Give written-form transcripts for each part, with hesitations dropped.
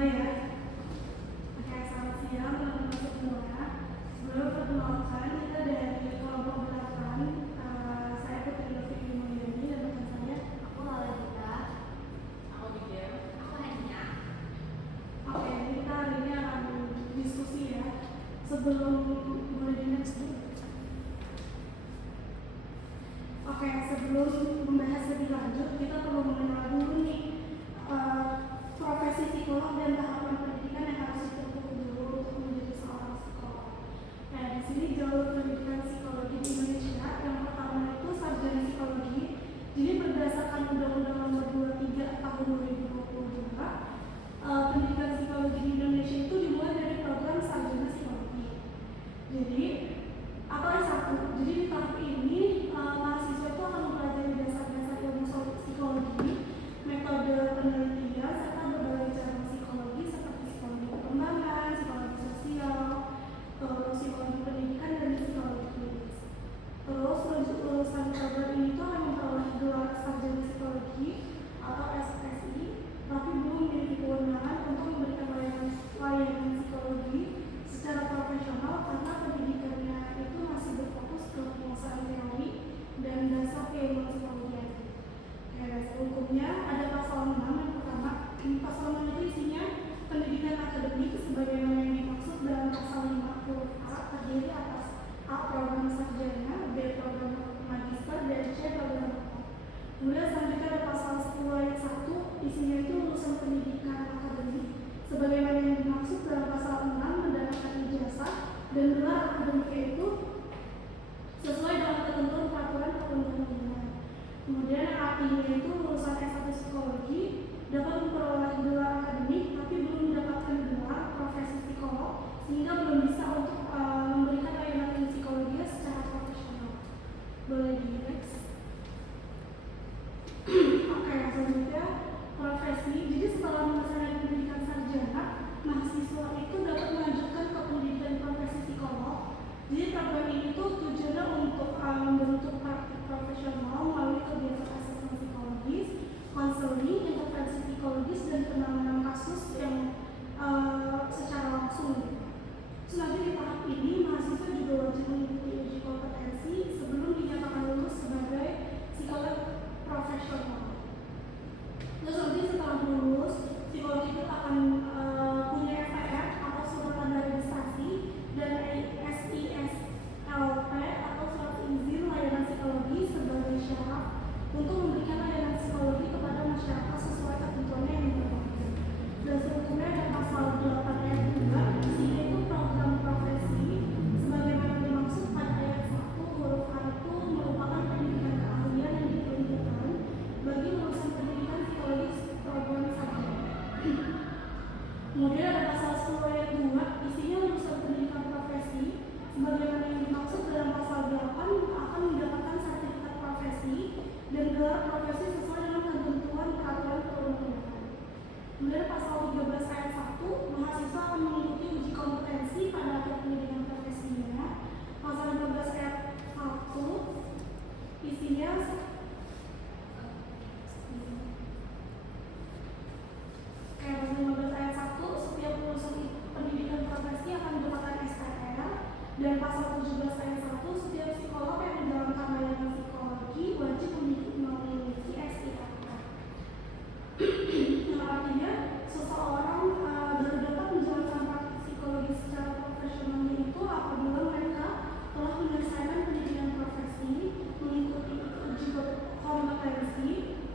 mulai ya. Oke, selamat siang teman-teman semua. Sebelum perkenalkan, kita dari kelompok 8. Saya Putri Novi Mulyani dan rekan saya. Aku Maladita. Aku Bigel. Aku Hanya. Oke, kita hari ini akan diskusi ya. Sebelum mulai di next. Oke, sebelum membahas lebih lanjut, kita perlu mengenal dulu nih profesi psikolog dan tahapan pendidikan yang harus ditempuh dulu untuk menjadi seorang psikolog. Nah, di sini jalur pendidikan psikologi di Indonesia yang pertama itu sarjana psikologi. Jadi berdasarkan Undang-Undang Nomor 23 Tahun 2022, pendidikan psikologi di Indonesia itu dimulai dari program sarjana psikologi. Jadi atau S1. Jadi di tahap ini mahasiswa itu akan mempelajari dasar-dasar ilmu psikologi, metode penelitian, serta berbagai cabang psikologi seperti psikologi perkembangan, psikologi sosial, psikologi pendidikan, dan psikologi klinis. Terus lulusan program ini tuh akan memperoleh gelar sarjana psikologi atau SSI, tapi belum memiliki kewenangan untuk memberikan layanan psikologi secara profesional karena pendidikannya itu masih berfokus ke penguasaan teori dan dasar keilmuan psikologi. Dasar hukumnya ada pasal 6 yang pertama. Pasal 6 itu isinya pendidikan akademik sebagaimana yang dimaksud dalam pasal 50A terdiri atas A. Program sarjana, B. Program magister, dan C. Program doktor. Kemudian selanjutnya ada pasal 10 ayat 1 isinya itu lulusan pendidikan akademik sebagaimana yang dimaksud dalam pasal 6 mendapatkan ijazah dan gelar akademiknya itu sesuai dengan ketentuan peraturan perundang-undangan. Kemudian yang artinya itu lulusan S1 psikologi dapat memperoleh gelar akademik tapi belum mendapatkan gelar profesi psikolog sehingga belum bisa untuk memberikan layanan psikologi secara profesional. Boleh di next. Oke, selanjutnya profesi. Jadi setelah melaksanakan pendidikan sarjana, mahasiswa itu dapat melanjutkan ke pendidikan profesi psikolog. Jadi program ini tuh tujuannya untuk membentuk praktik profesional melalui kegiatan asesmen psikologis, konseling, intervensi psikologis, dan penanganan kasus yang secara langsung. Selanjutnya di tahap ini mahasiswa juga wajib mengikuti uji kompetensi sebelum dinyatakan lulus sebagai psikolog profesional. Terus nanti setelah lulus, psikolog itu akan punya SPR atau surat tanda registrasi dan SISLP atau surat izin layanan psikologi sebagai syarat untuk memberikan layanan psikologi kepada masyarakat sesuai ketentuannya yang ditetapkan. Dasar hukumnya ada pasal 8 ayat 2, isinya itu program profesi sebagaimana dimaksud pada ayat 1 huruf A itu merupakan pendidikan keahlian yang diperuntukkan bagi lulusan pendidikan psikologis program sarjana. Kemudian ada pasal 10 ayat 2, isinya lulusan pendidikan profesi sebagaimana yang dimaksud dalam pasal 8 akan mendapatkan sertifikat profesi dan gelar profesi sesuai dengan ketentuan peraturan perundang-undangan. Kemudian pasal 13 ayat 1, mahasiswa akan mengikuti uji kompetensi pada akhir pendidikan profesinya. Pasal 15 ayat 1, isinya pasal 15 ayat 1, setiap lulusan pendidikan profesi akan mendapatkan SPR. Dan pasal 17 ayat 1, setiap psikolog yang menjalankan layanan psikologi wajib memiliki SIRP. Yang artinya seseorang baru dapat menjalankan praktik psikologi secara profesional itu apabila mereka telah menyelesaikan pendidikan profesi, mengikuti uji kompetensi,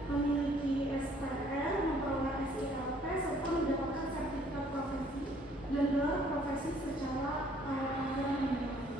memiliki SPR, memperoleh SIRP, serta mendapatkan sertifikat profesi dan gelar profesi secara aturan yang berlaku.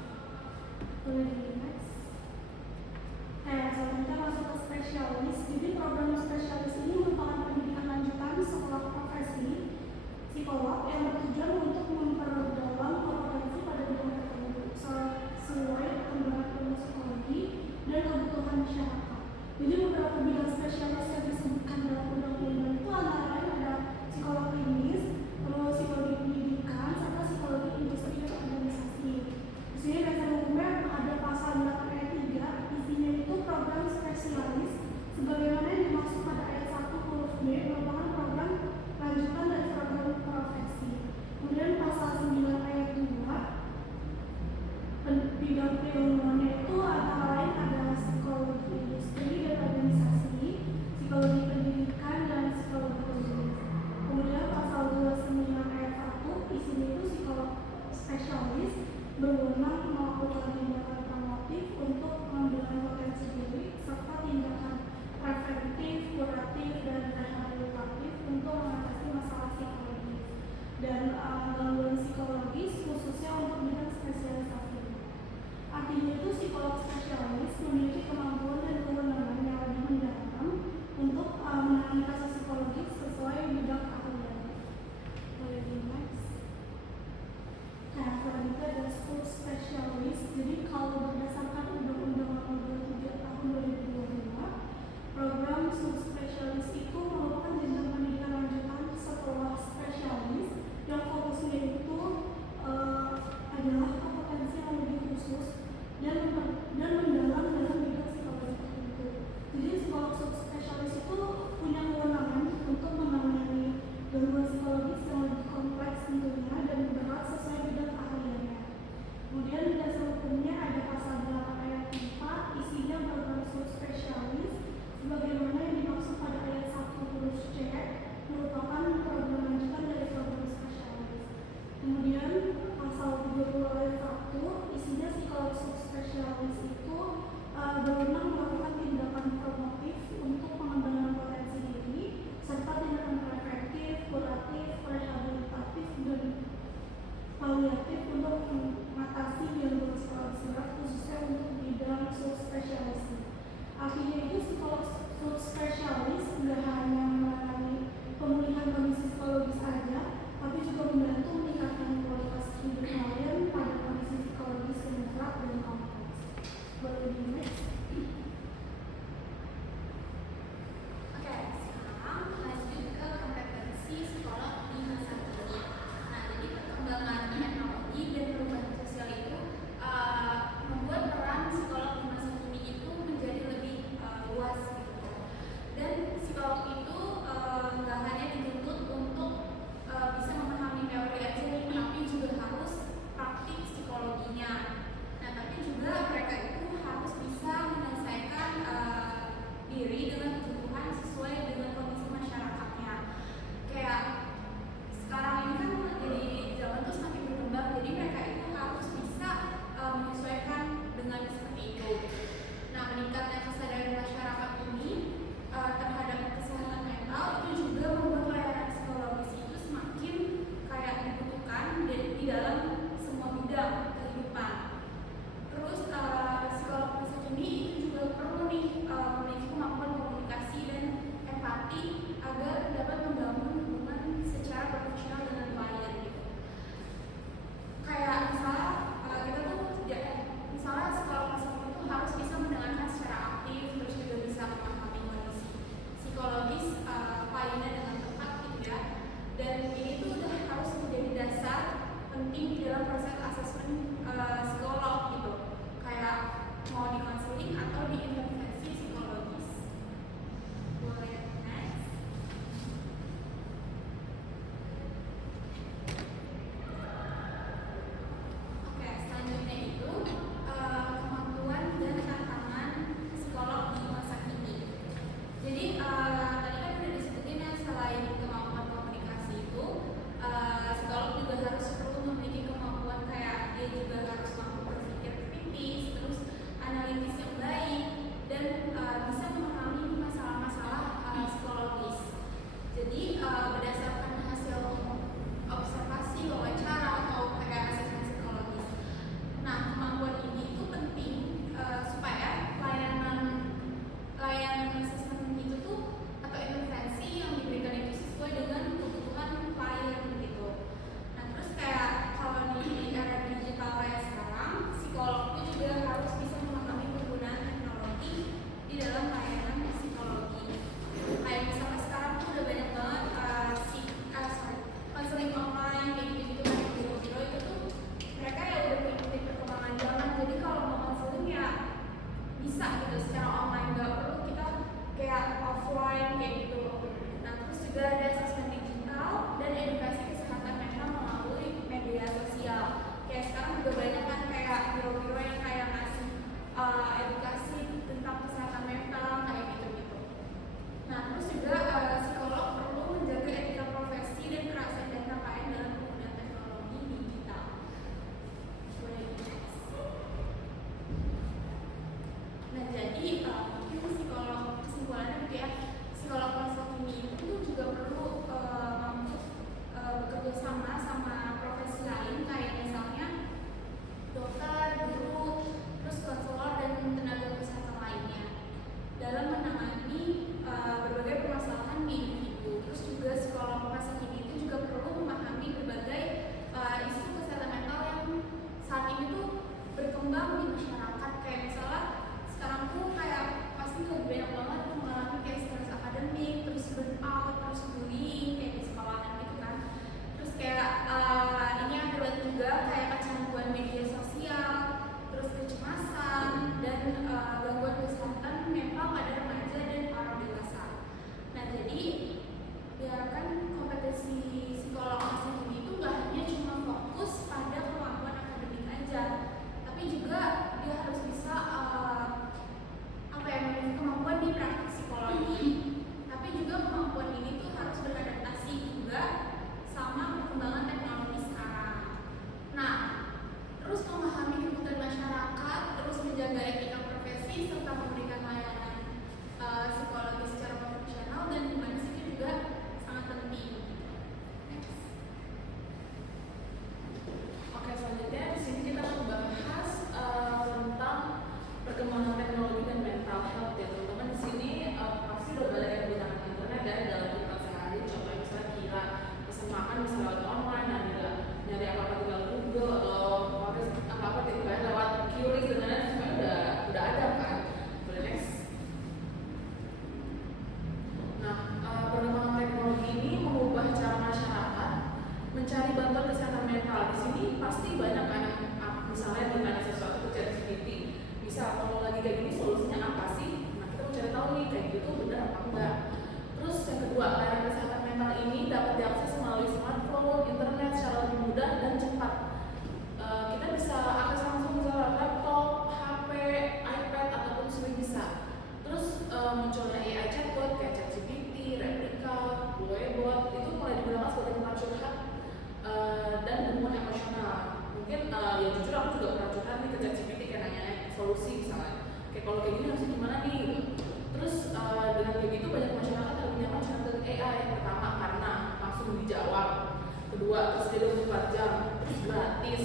kedua, terus dia 24 jam, terus gratis,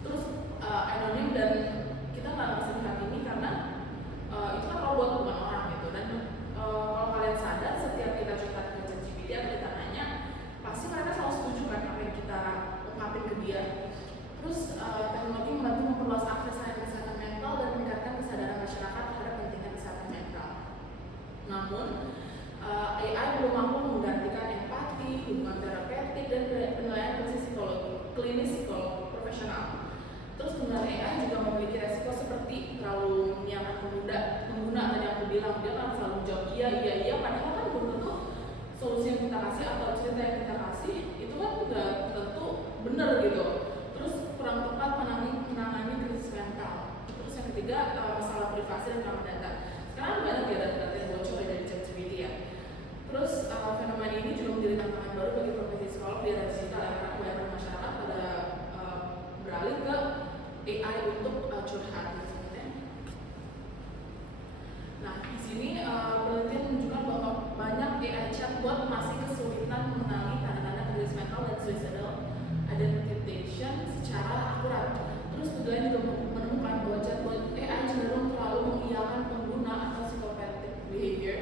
terus anonim, dan kita nggak ngerasa di hati ini karena itu kan robot bukan orang gitu. Dan kalau kalian sadar, setiap kita curhat ke ChatGPT atau kita nanya, pasti mereka selalu setuju kan apa yang kita ungkapin ke dia. Terus teknologi membantu memperluas akses kesehatan mental dan meningkatkan kesadaran masyarakat terhadap pentingnya kesehatan mental. Namun AI belum mampu menggantikan empati, hubungan terapeutik, dan penilaian klinis psikolog profesional. Terus penggunaan AI juga memiliki resiko seperti terlalu menyiapkan pengguna tadi aku bilang, dia kan selalu jawab iya, padahal kan belum tentu solusi yang kita kasih atau cerita yang kita kasih itu kan nggak tentu benar gitu. Terus kurang tepat menangani krisis mental. Terus yang ketiga, masalah privasi dan keamanan data. Sekarang banyak ya data-data yang bocor dari ChatGPT ya. Terus fenomena ini juga menjadi tantangan baru bagi profesi psikolog di era digital karena kebanyakan masyarakat pada beralih ke AI untuk curhat misalnya. Nah, di sini penelitian menunjukkan bahwa banyak AI chatbot masih kesulitan mengenali tanda-tanda krisis mental dan suicidal identification secara akurat. Terus penelitian juga menemukan bahwa chatbot AI cenderung terlalu mengiyakan pengguna atau psychopathic behavior,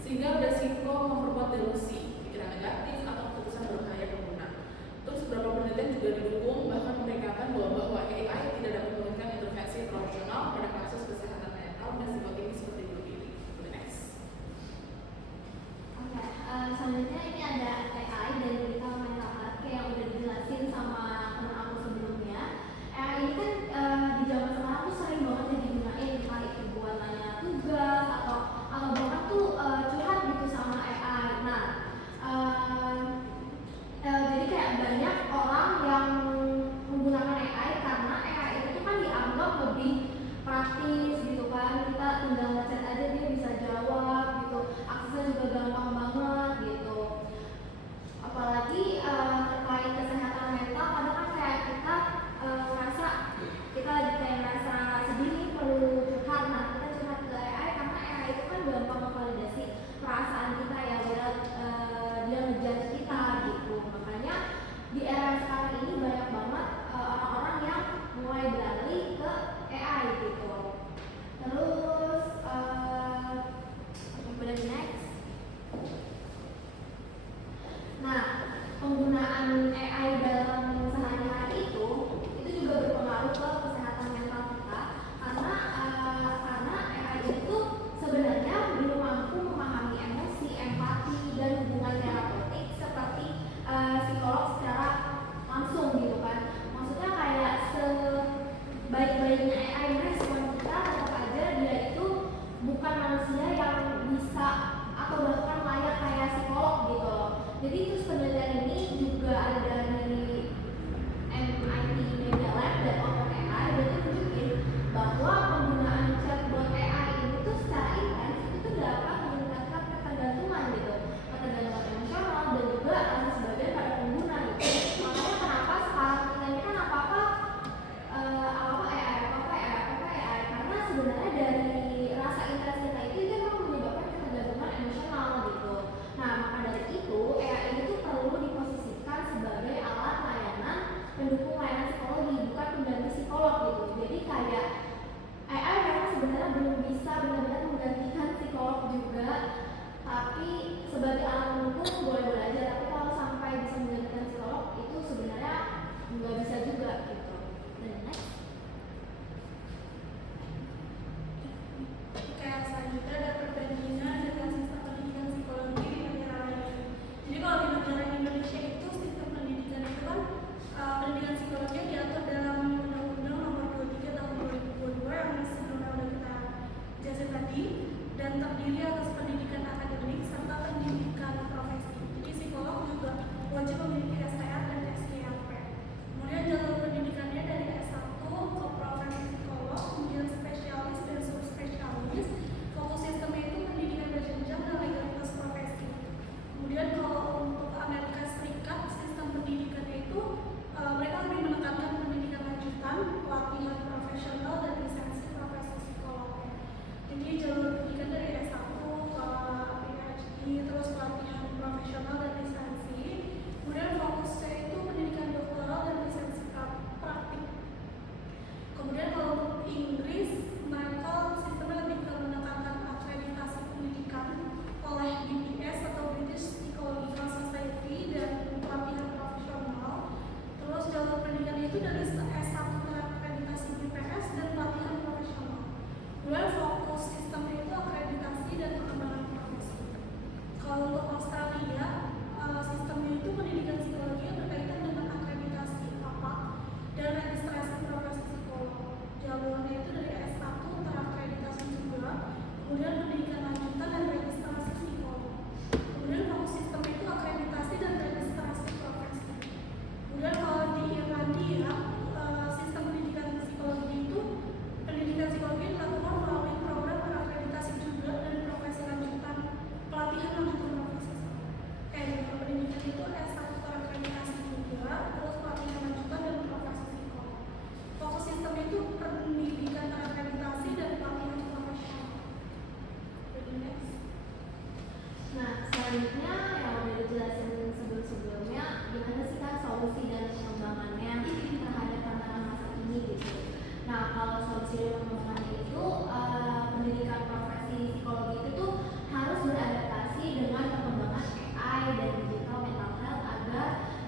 sehingga beresiko memperkuat delusi, pikiran negatif, atau keputusan berbahaya pengguna. Terus beberapa penelitian juga didukung bahkan merekakan bahwa AI tidak dapat memberikan intervensi profesional pada kasus kesehatan mental dan psikologi seperti grup ini. Next. Oke, selanjutnya ini ada AI dan digital mental health kayak yang udah dijelasin sama teman aku sebelumnya. AI ini kan di zaman sekarang tuh sering banget ya digunain, entah itu buat nanya tugas atau bahkan tuh curhat gitu sama AI. Nah, jadi kayak banyak orang yang menggunakan AI karena AI itu tuh kan dianggap lebih praktis gitu kan, kita tinggal ngechat aja dia bisa jawab gitu, aksesnya juga gampang banget gitu. Apalagi terkait kesehatan mental, kadang kan kayak kita ngerasa kita lagi kayak ngerasa sedih nih perlu curhat, nah kita curhat ke AI karena AI itu kan gampang memvalidasi perasaan kita ya, biar dia ngejudge kita gitu. Makanya di era sekarang ini banyak banget orang-orang yang mulai beralih ke AI gitu. Terus kemudian next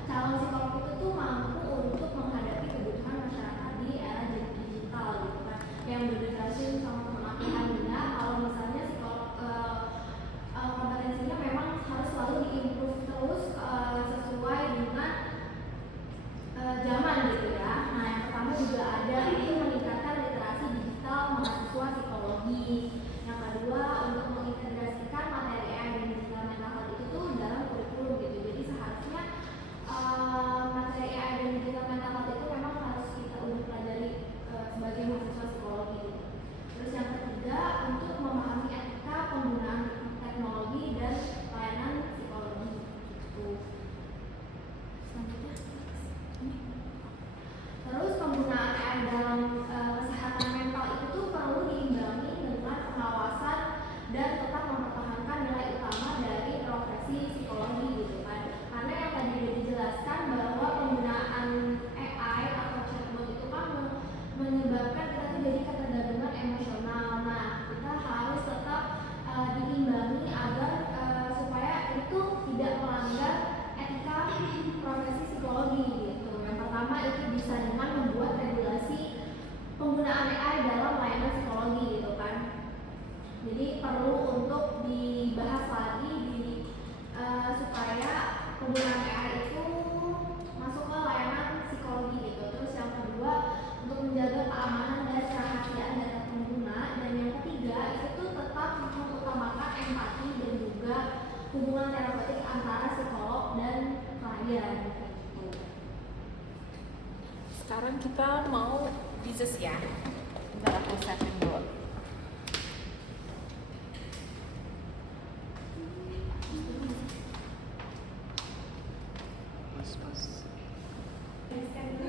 calon psikolog itu tuh mampu untuk menghadapi kebutuhan masyarakat di era digital gitu kan. Yang udah dijelasin sama teman aku Ania, kalau misalnya psikolog kompetensinya memang harus selalu diimprove terus sesuai dengan zaman gitu ya. Nah, yang pertama juga ada itu meningkatkan literasi digital mahasiswa psikologi. Yang kedua, untuk mengintegrasikan materi AI dan digital mental health itu tuh dalam kurikulum gitu. Jadi seharusnya materi AI dan digital mental health itu memang harus kita udah pelajari sebagai mahasiswa psikologi gitu. Terus yang ketiga, untuk memahami etika penggunaan teknologi dan layanan psikologi gitu. Selanjutnya. Terus penggunaan AI dalam kesehatan mental itu tuh perlu diimbangi dengan pengawasan dan tetap mempertahankan nilai utama dari profesi psikologi gitu kan. Karena yang tadi sudah dijelaskan bahwa penggunaan AI atau chatbot itu kan menyebabkan kita tuh jadi ketergantungan emosional. Nah, kita harus tetap diimbangi agar supaya itu tidak melanggar etika profesi psikologi gitu. Yang pertama itu bisa dengan membuat regulasi penggunaan AI dalam layanan psikologi gitu kan. Jadi perlu untuk dibahas lagi supaya penggunaan AI itu masuk ke layanan psikologi gitu. Terus yang kedua untuk menjaga keamanan dan kerahasiaan data pengguna, dan yang ketiga itu tuh tetap mengutamakan empati dan juga hubungan terapeutik antara psikolog dan klien gitu. Sekarang kita mau business ya. Bentar aku setting dulu.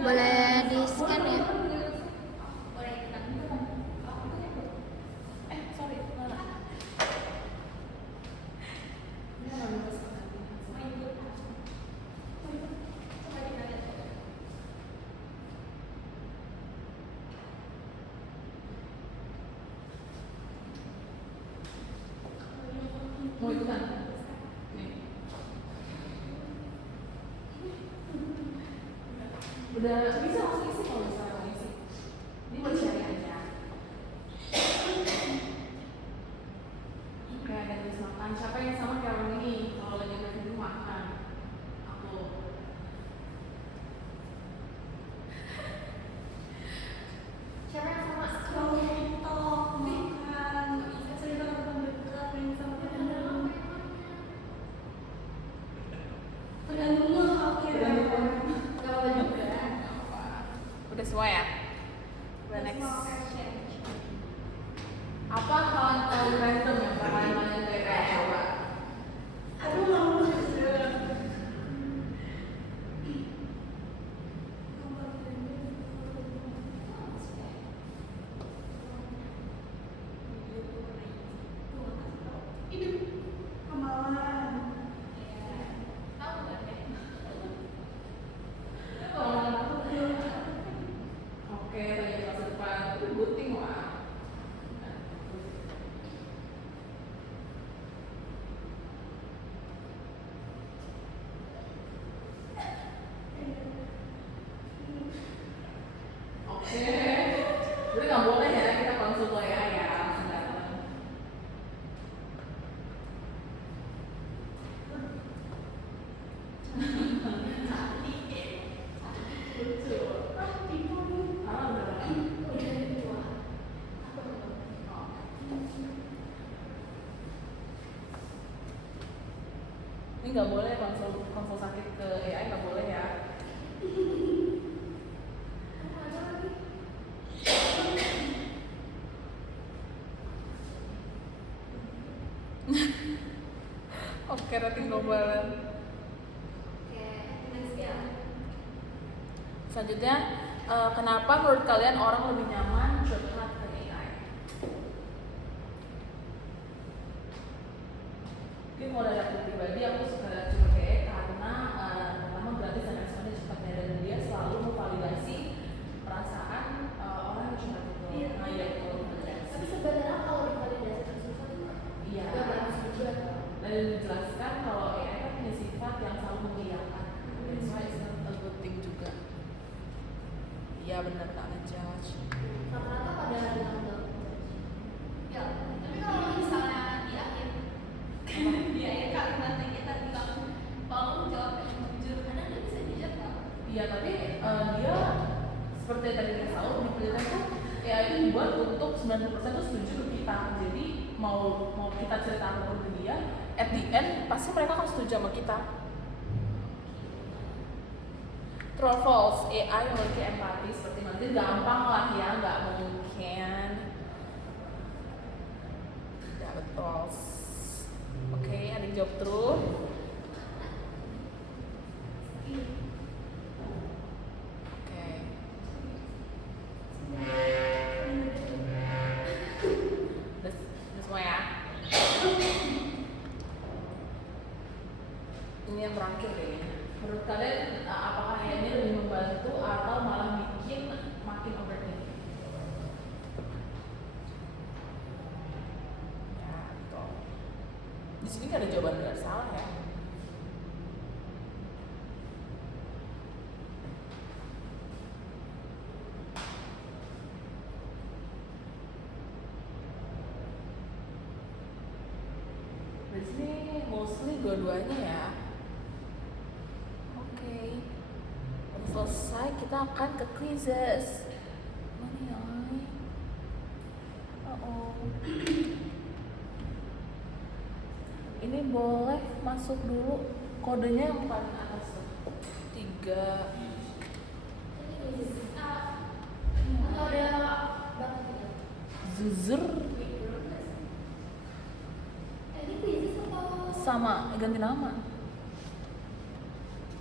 Boleh di scan ya? Sorry. Mau ikutan? Nih. Udah bisa langsung isi kalau misalnya mau isi. Ini buat sharing aja. Kayak ada tulis makan. Siapa yang sama kayak orang ini? Kalau lagi review makan. Aku. Siapa yang sama? Kalau TikTok, makan, cerita tentang dekat, main sama teman. Tergantung mood, oke. Gak apa juga. Udah semua ya? Udah next. Apa hal yang paling random yang pernah kalian kayak coba? Aduh, mau hidup kemalan. Oke, tanya di masa depan. Itu gunting lah. Oke, udah nggak boleh ya kita konsul ke AI ya, langsung datang. Lucu. Ah, udah. Ini nggak boleh konsul sakit ke AI, nggak boleh ya. Oke, rating global. Oke, next ya. Selanjutnya, kenapa menurut kalian orang lebih nyaman curhat ke AI? Mungkin kalau dari aku pribadi, aku suka curhat ke AI karena pertama gratis dan responnya cepatnya, dan dia selalu memvalidasi perasaan orang yang curhat itu. Iya. Nah, ya itu. Tapi sebenarnya kalau divalidasi tersusah tuh Iya. gak bagus juga. Dan dijelaskan kalau AI kan punya sifat yang selalu mengiyakan. That's why Iya benar, nggak ngejudge. Rata-rata pada bilang enggak. Ya, tapi kalau misalnya di akhir di akhir kalimatnya kita bilang tolong jawab yang jujur, kadang nggak bisa jujur kan? Iya, tapi dia seperti yang tadi kita tahu di penelitian tuh ya itu dibuat untuk 90% tuh setuju ke kita. Jadi mau kita cerita apapun ke dia, at the end pasti mereka akan setuju sama kita. True or false, AI memiliki empati seperti manusia. Gampang lah ya, nggak mungkin. Tidak betul. Oke, ada yang jawab true. Oke. Udah semua ya. Ini yang terakhir deh. Menurut kalian apakah ini lebih membantu atau malah bikin makin overthinking? Ya, betul. Di sini nggak ada jawaban benar salah ya. Di sini mostly dua-duanya ya. Oke. Selesai kita akan ke quizzes. Mana ya? Ini boleh masuk dulu. Kodenya yang paling atas tuh. 3. Atau ada banget ya? Zuzur Ini quizzes atau sama ganti nama.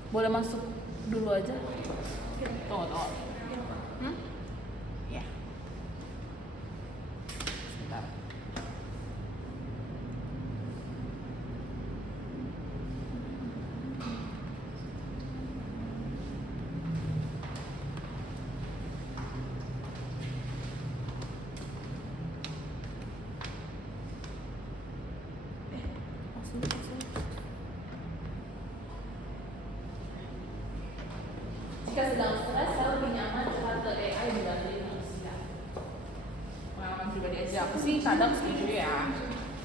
Boleh masuk dulu aja. Tunggu. Ya. Sebentar. Masuk. Jika sedang stres, saya lebih nyaman curhat ke AI dibanding manusia. Pengalaman pribadi aja, aku sih kadang setuju ya.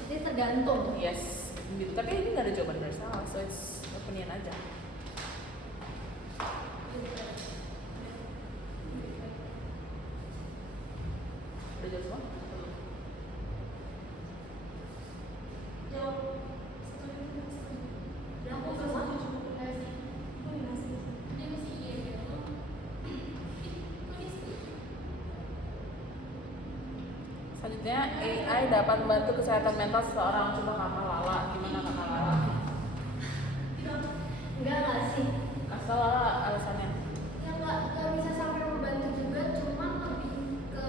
Jadi tergantung. Yes, gitu. Tapi ini nggak ada jawaban bersama, so it's opinion aja. Udah jawab semua? Jawab setuju dan setuju. Dan aku sama. Kombinasi. Dia masih iya gitu. Kok dia setuju? Selanjutnya, AI dapat membantu kesehatan mental seseorang. Coba Kakak Lala, gimana Kakak Lala? Enggak sih. Kasih tau Lala alasannya. Ya nggak bisa sampai membantu juga, cuman lebih ke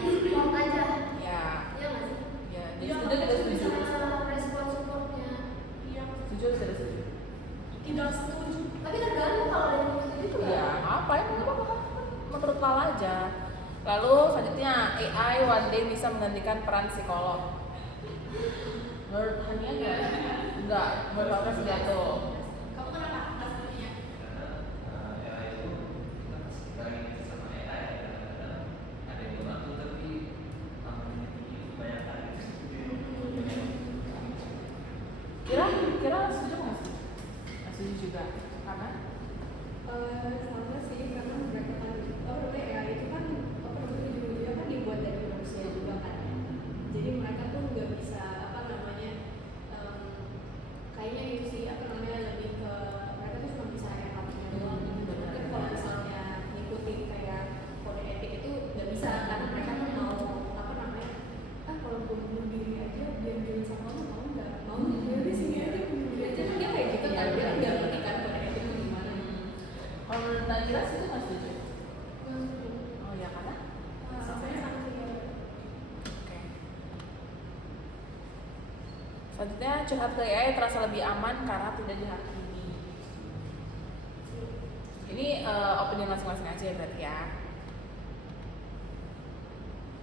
support aja. Ya, Iya nggak sih? ya. Jadi setuju tidak setuju? Sama respon supportnya. Iya. Setuju atau tidak setuju? Tidak setuju. Tapi tergantung kalau ada yang setuju tuh Iya, apa ya? Menurut Lala aja. Lalu selanjutnya, AI one day bisa menggantikan peran psikolog. Menurut Hania enggak? Menurut Lala sudah tuh. Kamu kenapa nggak setujunya? Kira setuju nggak sih? Nggak setuju juga. Karena Sama sih, karena mereka kan AI itu kan ujung-ujungnya kan dibuat dari manusia juga kan. Jadi mereka tuh nggak bisa kayaknya itu sih lebih ke mereka tuh cuma bisa empatinya doang gitu. Mungkin kalau misalnya ngikutin kayak kode etik itu nggak bisa karena mereka kan mau kalau gue bunuh diri aja biar jadi sama kamu mau nggak? Mau ya di sini aja bunuh diri aja kan dia kayak gitu kan dia kan nggak ngerti kan kode etik itu gimana. kalau menurut Najila sih itu nggak setuju. Oh ya karena? Saya sangat tidak. Oke. Selanjutnya curhat ke AI terasa lebih aman karena tidak dihakimi. Ini opini masing-masing aja ya berarti ya.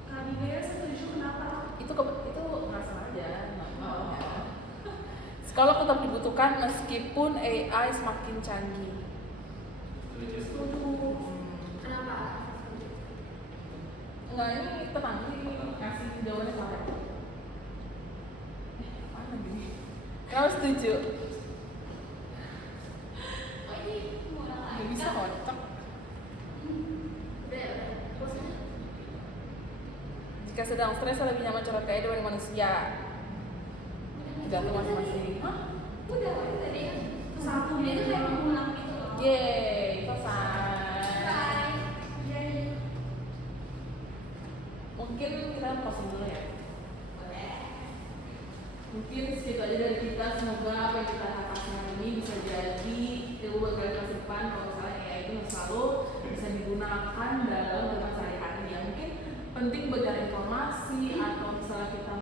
Kak Didea setuju kenapa? Itu ngerasa aja. Oh, ya. Psikolog tetap dibutuhkan meskipun AI semakin canggih. Kenapa? bisa kocak. Udah ya, udah. Terus aja. Jika sedang stres lebih nyaman curhat ke AI dibanding manusia. Tergantung masing-masing. Hah? Udah, itu tadi ya. Satu Dia tuh kayak mengulang gitu loh. Yeay, selesai. Bye. Mungkin kita closing dulu ya. Boleh. Mungkin segitu aja dari kita. Semoga apa yang kita bahas hari ini bisa jadi ilmu buat kalian masa depan. Kalau misalnya AI itu selalu bisa digunakan dalam berbagai sehari-hari ya. Mungkin penting belajar informasi atau misalnya kita